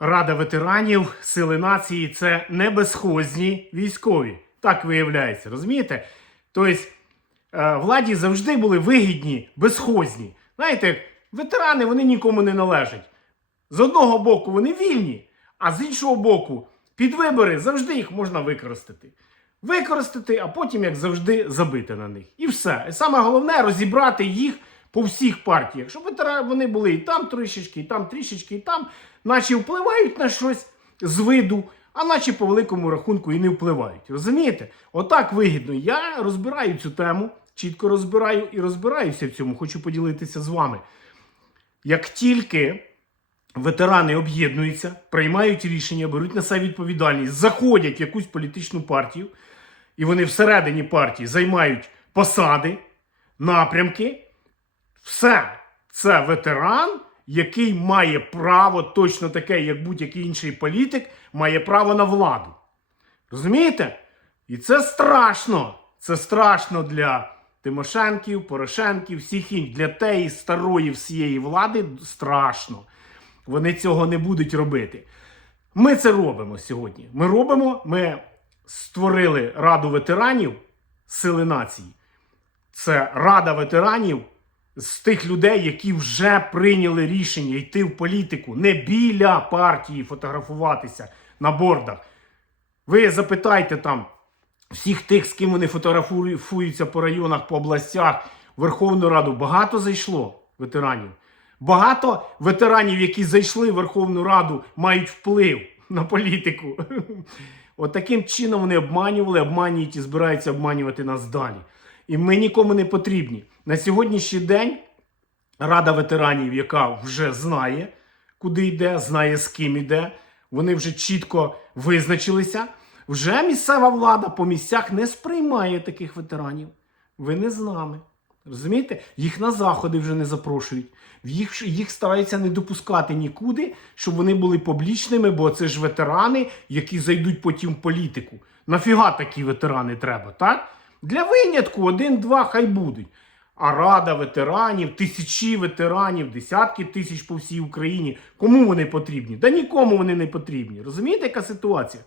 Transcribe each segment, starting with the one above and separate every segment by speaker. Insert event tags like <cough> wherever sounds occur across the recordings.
Speaker 1: Рада ветеранів Сили нації це не безхозні військові. Так виявляється, розумієте? Тобто е, владі завжди були вигідні, безхозні. Знаєте, ветерани вони нікому не належать. З одного боку вони вільні, а з іншого боку, під вибори завжди їх можна використати. Використати, а потім, як завжди, забити на них. І все. І саме головне розібрати їх по всіх партіях. Щоб вони були і там трішечки, і там трішечки, і там, наче впливають на щось з виду, а наче по великому рахунку і не впливають. Розумієте? Отак вигідно. Я розбираю цю тему, чітко розбираю і розбираюся в цьому. Хочу поділитися з вами. Як тільки ветерани об'єднуються, приймають рішення, беруть на себе відповідальність, заходять в якусь політичну партію, і вони всередині партії займають посади, напрямки, все це ветеран, який має право, точно таке, як будь-який інший політик, має право на владу. Розумієте? І це страшно. Це страшно для Тимошенків, Порошенків, всіх інших. Для тієї старої всієї влади страшно. Вони цього не будуть робити. Ми це робимо сьогодні. Ми робимо, ми створили Раду ветеранів Сили нації. Це Рада ветеранів з тих людей, які вже прийняли рішення йти в політику, не біля партії фотографуватися на бордах. Ви запитайте там всіх тих, з ким вони фотографуються по районах, по областях, Верховну Раду. Багато зайшло ветеранів. Багато ветеранів, які зайшли в Верховну Раду, мають вплив на політику. <laughs> От таким чином вони обманювали, обманюють і збираються обманювати нас далі. І ми нікому не потрібні. На сьогоднішній день Рада ветеранів, яка вже знає, куди йде, знає з ким йде, вони вже чітко визначилися. Вже місцева влада по місцях не сприймає таких ветеранів. Ви не з нами. Розумієте? Їх на заходи вже не запрошують. Їх, їх стараються не допускати нікуди, щоб вони були публічними, бо це ж ветерани, які зайдуть потім в політику. Нафіга такі ветерани треба, так? Для винятку один-два хай будуть. А рада ветеранів, тисячі ветеранів, десятки тисяч по всій Україні. Кому вони потрібні? Да нікому вони не потрібні. Розумієте, яка ситуація?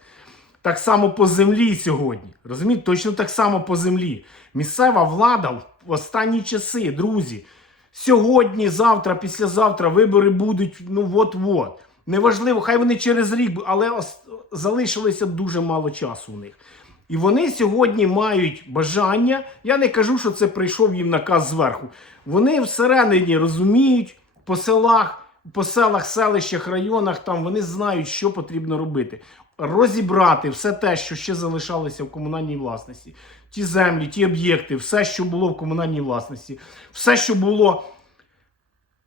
Speaker 1: Так само по землі сьогодні. Розумієте, точно так само по землі. Місцева влада в останні часи, друзі. Сьогодні, завтра, післязавтра вибори будуть, ну от-от. Неважливо, хай вони через рік, але залишилося дуже мало часу у них. І вони сьогодні мають бажання. Я не кажу, що це прийшов їм наказ зверху. Вони всередині розуміють по селах, по селах, селищах, районах, там вони знають, що потрібно робити. Розібрати все те, що ще залишалося в комунальній власності, ті землі, ті об'єкти, все, що було в комунальній власності, все, що було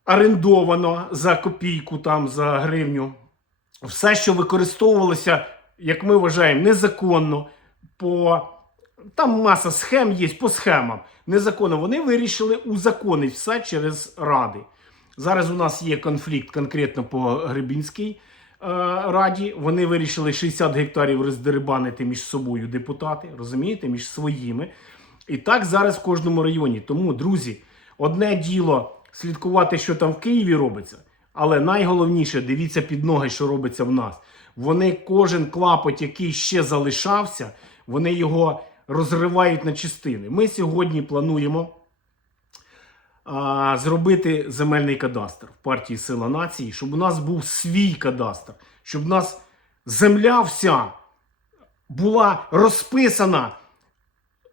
Speaker 1: орендовано за копійку, там за гривню, все, що використовувалося, як ми вважаємо, незаконно, по там маса схем є по схемам. Незаконно вони вирішили узаконити все через ради. Зараз у нас є конфлікт конкретно по Гребінській е, раді. Вони вирішили 60 гектарів роздерибанити між собою депутати, розумієте, між своїми. І так зараз в кожному районі. Тому, друзі, одне діло слідкувати, що там в Києві робиться, але найголовніше дивіться під ноги, що робиться в нас. Вони кожен клапоть, який ще залишався, вони його розривають на частини. Ми сьогодні плануємо а, зробити земельний кадастр в партії Сила нації, щоб у нас був свій кадастр, щоб у нас земля вся була розписана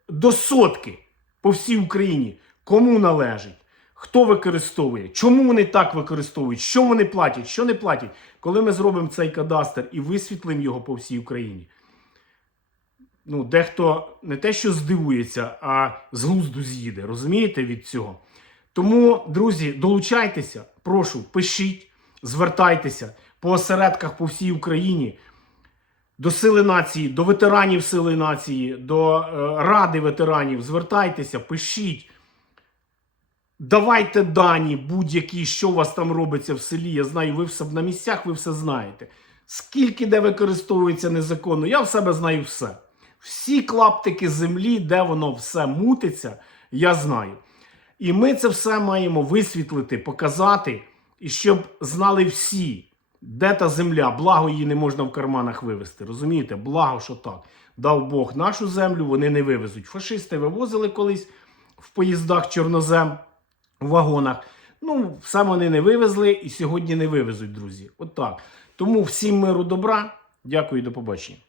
Speaker 1: до сотки по всій Україні, кому належить, хто використовує, чому вони так використовують, що вони платять, що не платять. Коли ми зробимо цей кадастр і висвітлимо його по всій Україні, ну, дехто не те, що здивується, а з глузду з'їде. Розумієте від цього? Тому, друзі, долучайтеся, прошу, пишіть, звертайтеся по осередках по всій Україні до Сили нації, до ветеранів Сили нації, до е, Ради ветеранів. Звертайтеся, пишіть. Давайте дані будь-які, що у вас там робиться в селі. Я знаю, ви все на місцях, ви все знаєте. Скільки де використовується незаконно, я в себе знаю все. Всі клаптики землі, де воно все мутиться, я знаю. І ми це все маємо висвітлити, показати, і щоб знали всі, Де та земля? Благо її не можна в карманах вивезти. Розумієте? Благо, що так. Дав Бог нашу землю, вони не вивезуть. Фашисти вивозили колись в поїздах чорнозем, в вагонах. Ну, все вони не вивезли і сьогодні не вивезуть, друзі. От так. Тому всім миру добра. Дякую і до побачення.